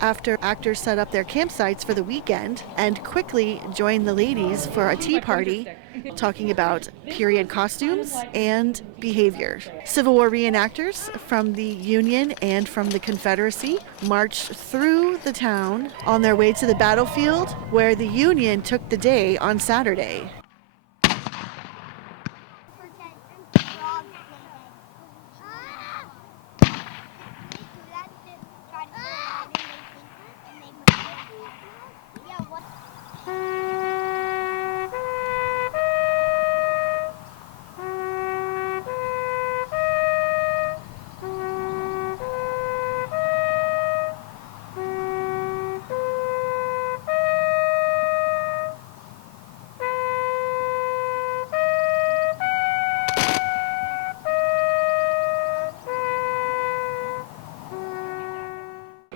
after actors set up their campsites for the weekend and quickly joined the ladies for a tea party talking about period costumes and behavior. Civil War reenactors from the Union and from the Confederacy marched through the town on their way to the battlefield, where the Union took the day on Saturday.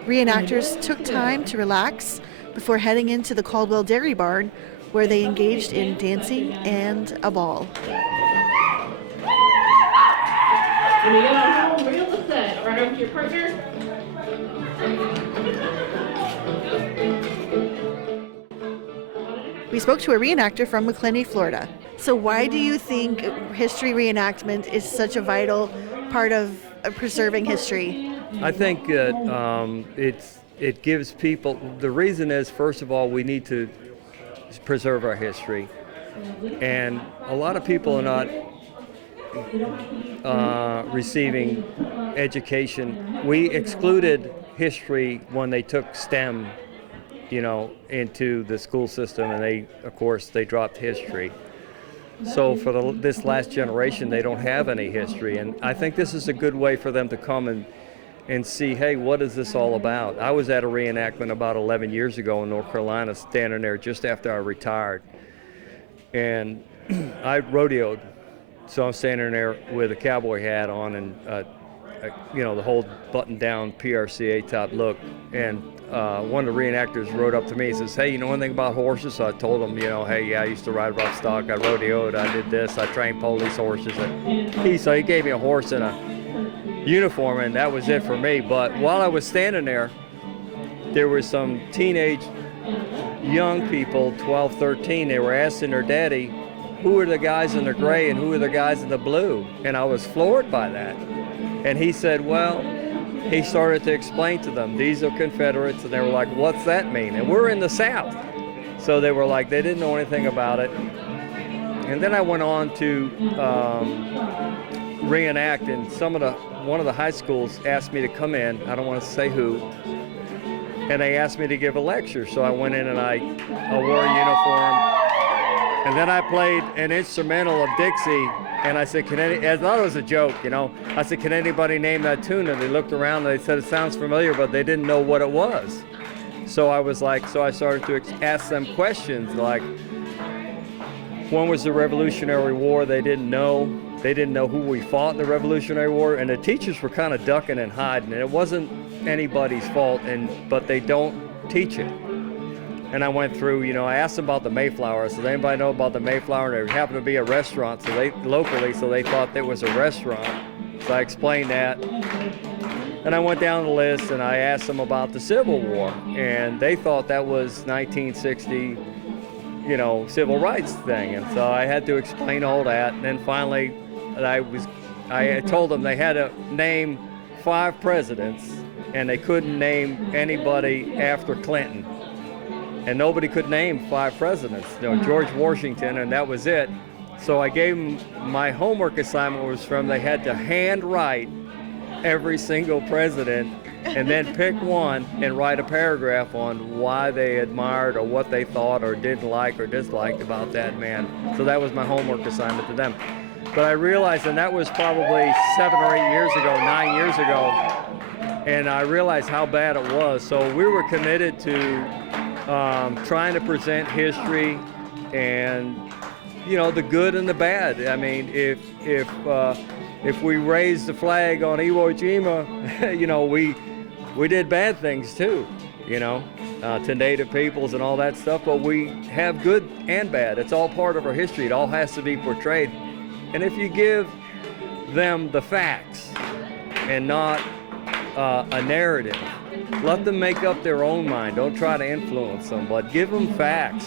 Reenactors took time to relax before heading into the Caldwell Dairy Barn, where they engaged in dancing and a ball. When you get on home, reel the set right over to your partner. We spoke to a reenactor from McClenny, Florida. So why do you think history reenactment is such a vital part of preserving history? I think that it gives people, the reason is, first of all, we need to preserve our history. And a lot of people are not receiving education. We excluded history when they took STEM, into the school system, and they dropped history. So for this last generation, they don't have any history, and I think this is a good way for them to come and see, hey, what is this all about? I was at a reenactment about 11 years ago in North Carolina, standing there just after I retired, and I rodeoed. So I'm standing there with a cowboy hat on and the whole button-down PRCA type look, and one of the reenactors rode up to me and says, hey, you know anything about horses? So I told him, hey, yeah, I used to ride rough stock, I rodeoed, I did this, I trained police horses. So he gave me a horse and a uniform, and that was it for me. But while I was standing there, there were some teenage young people, 12, 13, they were asking their daddy, who are the guys in the gray and who are the guys in the blue? And I was floored by that. And he said, well, he started to explain to them, these are Confederates, and they were like, what's that mean? And we're in the South. So they were like, they didn't know anything about it. And then I went on to reenact, and one of the high schools asked me to come in, I don't want to say who, and they asked me to give a lecture. So I went in and I wore a uniform, and then I played an instrumental of Dixie. And I said, I thought it was a joke, I said, can anybody name that tune? And they looked around and they said, it sounds familiar, but they didn't know what it was. So I started to ask them questions like, when was the Revolutionary War? They didn't know. They didn't know who we fought in the Revolutionary War. And the teachers were kind of ducking and hiding. And it wasn't anybody's fault, but they don't teach it. And I went through, I asked them about the Mayflower. I said, anybody know about the Mayflower? And there happened to be a restaurant so they thought there was a restaurant. So I explained that. And I went down the list and I asked them about the Civil War. And they thought that was 1960, civil rights thing. And so I had to explain all that. And then finally, I told them they had to name 5 presidents, and they couldn't name anybody after Clinton. And nobody could name 5 presidents, George Washington, and that was it. So I gave them, my homework assignment was they had to handwrite every single president and then pick one and write a paragraph on why they admired or what they thought or didn't like or disliked about that man. So that was my homework assignment to them. But I realized, and that was probably 7 or 8 years ago, 9 years ago, and I realized how bad it was. So we were committed to trying to present history and, the good and the bad. I mean, if we raised the flag on Iwo Jima, we did bad things too, to Native peoples and all that stuff, but we have good and bad. It's all part of our history. It all has to be portrayed. And if you give them the facts and not a narrative, Let them make up their own mind. Don't try to influence them, but give them facts.